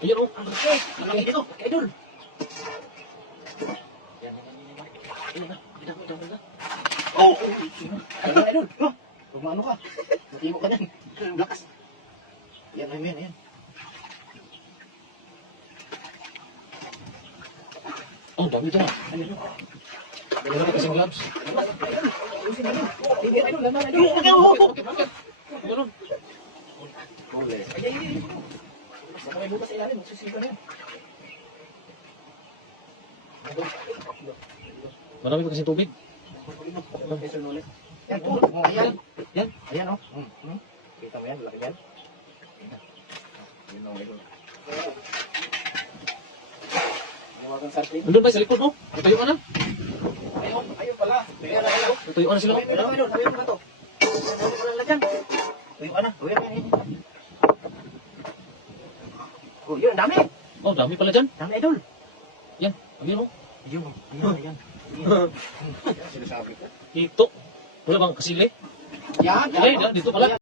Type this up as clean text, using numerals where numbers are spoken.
Ayun oh. Ang laki. Ang laki dito. Idol. Yan. Ayun na. Ito. Oh! Idol, idol. Oh! Kumano ka? Matimo ka yan. Ang lakas. Yan, ayan. Oh, dami dyan. Ayun. Dala na kasing gloves. Hindi, idol. Laman, idol. Bakit? Ganun. Huli. Ay. Basta may butas sa ilalim. Magsisipa na yan. Marami pa kasing tubig. Yan, po. Ayan. Yan. Ayan, oh. Kita mo yan, laki yan. Ayan, oh, idol. Nawagan sa atin. Nandun ba sa likod mo? Natuyuan na. Ayun pala. Ayun. Natuyuan na sila. Ayun ba to? Ayun na. Oh, yun, dami. Oh, dami pala dyan. Dami, idol. Yan. Ayun oh. Ayun. Sinasabi ko. Ito. Wala bang kasili? Yan. Ay, dito pala.